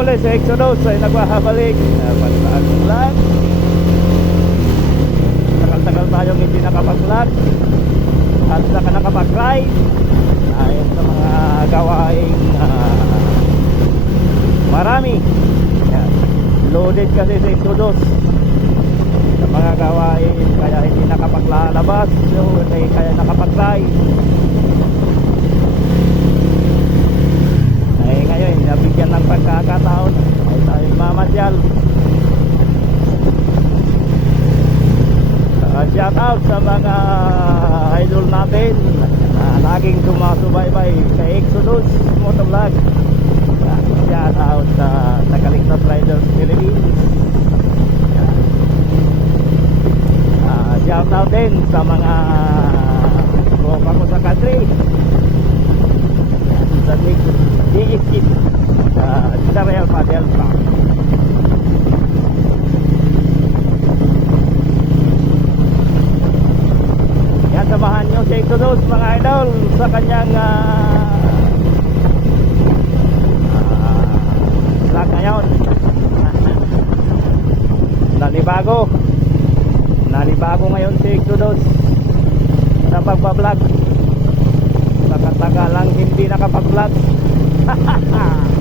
muli sa Exodus ay nagwahabalik. Uh, Paglag. Tagal-tagal tayong hindi nakapag-vlog. At saka nakapag-ride. Ayon sa mga gawaing ah, marami. Loaded kasi sa Exodus. Sa mga gawain kaya hindi nakapaglalabas. So, eh, kaya nakapag-ride. ay ngayon nabigyan ng pagkakataon ay tayong mamasyal uh, shout out sa mga idol natin na laging sumasubaybay sa Exodus Motovlog Yan, shout out sa Tagaligtas Riders Philippines Yan. Ah, shout out din sa mga tropa ko sa country sa DXG sa sa Real Padel Park. Yan, samahan nyo si Exodus mga idol sa kanyang ah, ah, vlog ngayon. Nalibago. Nalibago ngayon si Exodus sa pagbablog nakatagalang hindi nakapag-vlog Ha ha ha!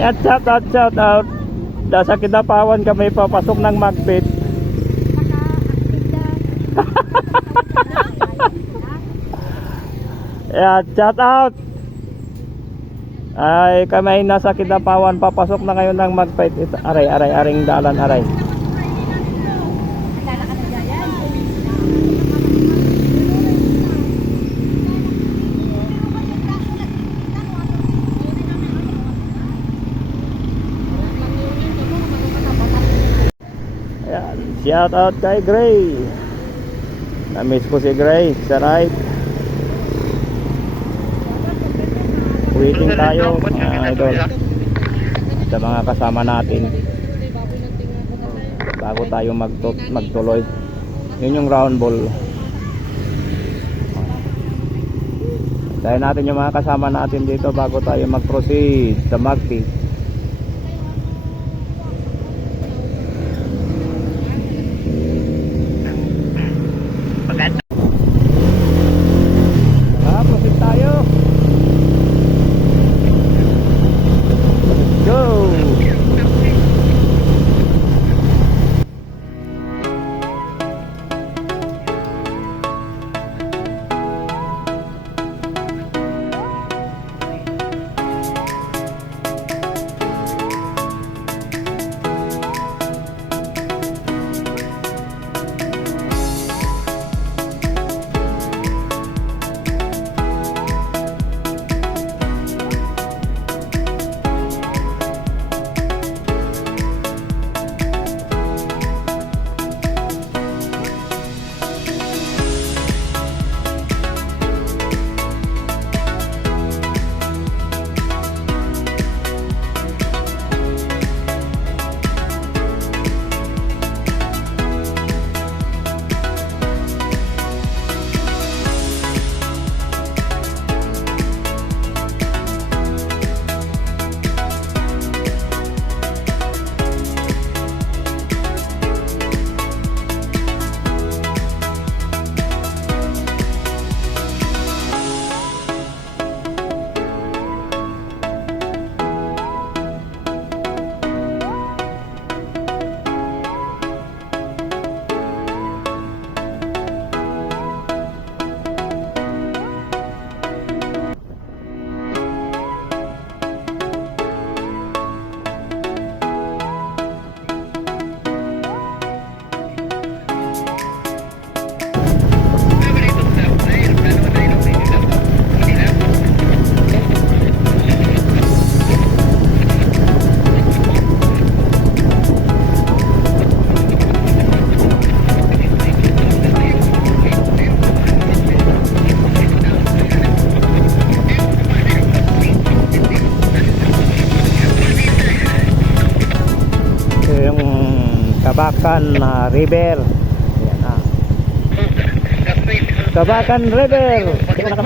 Yan, shout out, shout out. Sa Kidapawan kami papasok ng Macbeth. Yan, shout out. Ay, kami nasa Kidapawan papasok na ngayon ng Macbeth. Ito, Aray, aray, aring dalan, aray. Ayan, shout out kay Gray. Na-miss ko si Gray sa right. Waiting tayo, mga idol. Sa mga kasama natin. Bago tayo magtu- magtuloy. Yun yung round ball. Dahil natin yung mga kasama natin dito bago tayo mag-proceed sa Magpi. Kabakan na River. Ayan ah. Kabakan River. Hindi ka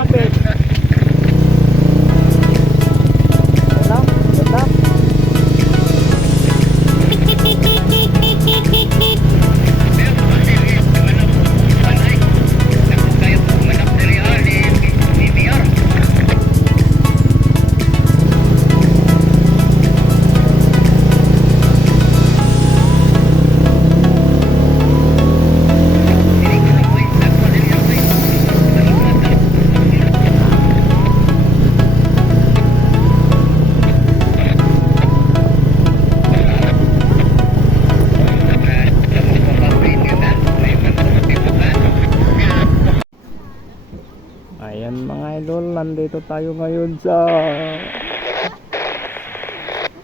tayo ngayon sa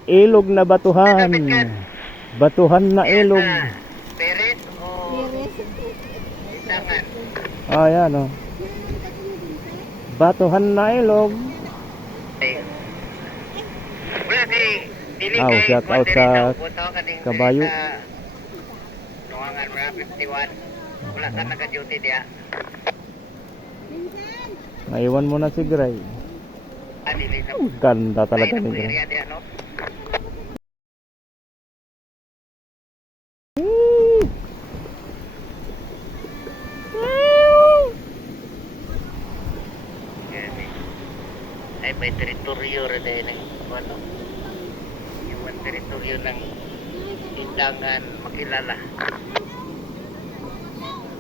ilog na batuhan. Batuhan na ilog. Peres o tangan? Ayan oh. Batuhan na ilog. Ah, kay shout out sa Kabayo. Nuangan ra 51. Wala ka naka-duty dia. Naiwan mo na si Gray. Ganda talaga ni Gray. Ay, may teritoryo rin din ng ano. ang teritoryo ng tindangan makilala.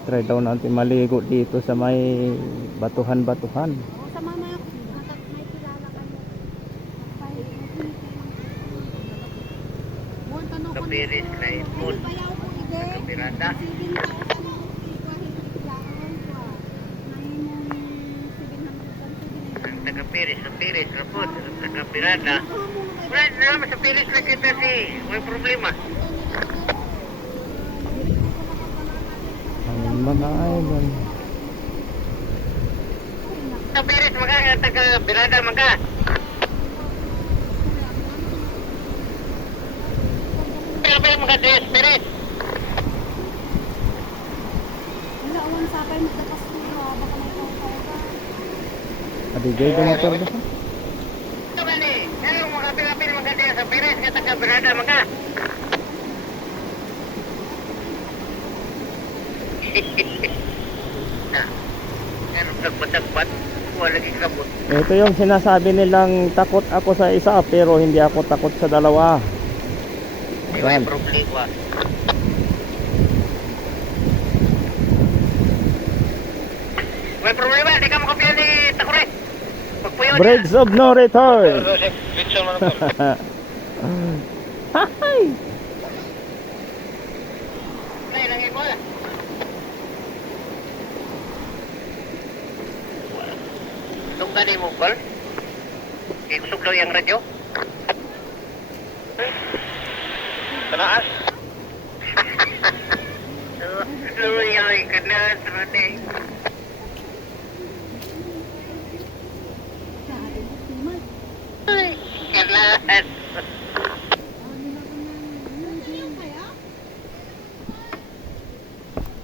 Try daw natin maligo dito sa may batuhan-batuhan. Kapiris na ipon. Bayaw ko ide. Kapirada. 7,000 rupi ko hihilaan ko. Naimong 700 Ang taga-piris, sa piris, kapot, ang taga-pirada. Wala na naman sa piris na kita si, may problema. Ang mga idol. Sa piris, maka, ang taga-pirada, maka. Pero pero mga des, piris. Wala, uwan sapay magdakas nila. Baka may tao-tao ka. Adigay ba? Ito ba ni? Pero mga pilapil mga des, sa piris, nga taga-pirada, maka. Ah, Ganun tagpat-tagpat. Wala lagi kabot. Ito yung sinasabi nilang takot ako sa isa pero hindi ako takot sa dalawa. May Ayan. problema. May problema, di ka makapiyan ni Takure. Pagpuyo Brakes of no return. Victor mo na Hi! Tungga ni mo, Paul. Ikusog daw yung radyo. Tanaas. Lumayay ka na, Trude. Sabi mo, Timal. Ay, kailangan. Hindi yan kaya?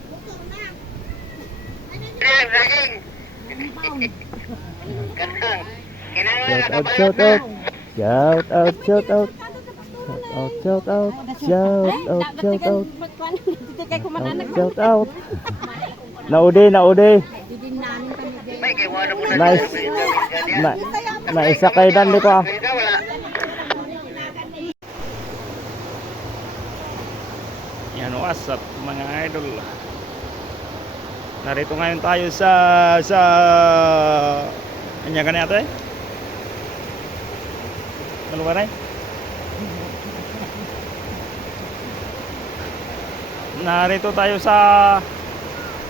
Bukong na. Kailangan, saging. Kanang. Kailangan Shout out, shout out. Shout out, shout out. Shout out, shout out. Shout out, shout out. Kay Shout out. Naude, naude. Kay. Nice. Na, naisakay dan di ko ah. Yan what's up mga idol. Narito ngayon tayo sa sa Anya ka na ate? Ano ba na? Narito tayo sa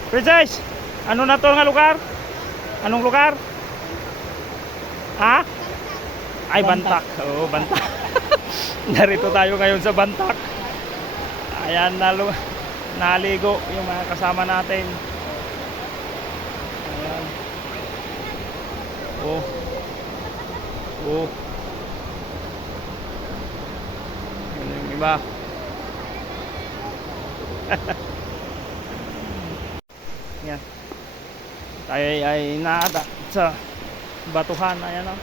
Princess! Ano na to nga lugar? Anong lugar? Ha? Ay, Bantak. Oo, Bantak. Narito tayo ngayon sa Bantak. Ayan, nalu naligo yung mga kasama natin. Ayan. Oh. Oh. Yun yung iba. Yan. Tayo ay, ay naada sa batuhan. Ayan oh. o.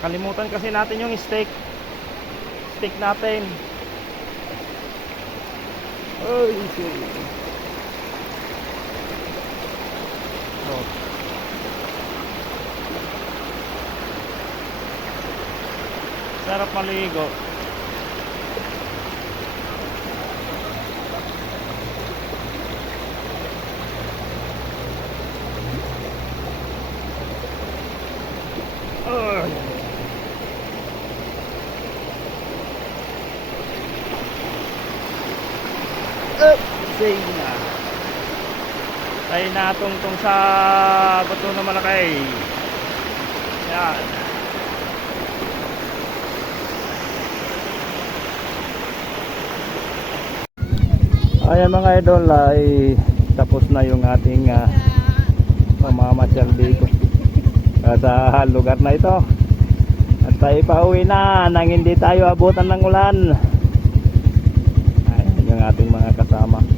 Nakalimutan kasi natin yung steak. Steak natin. Ay, sorry. Oh. Sarap maligo. Ay. Up, say Tayo natungtong sa bato na malaki. Yan. Ayan mga idol ay tapos na yung ating uh, pamamasyal dito uh, sa lugar na ito. At tayo pauwi na nang hindi tayo abutan ng ulan. Ayan yung ating mga kasama.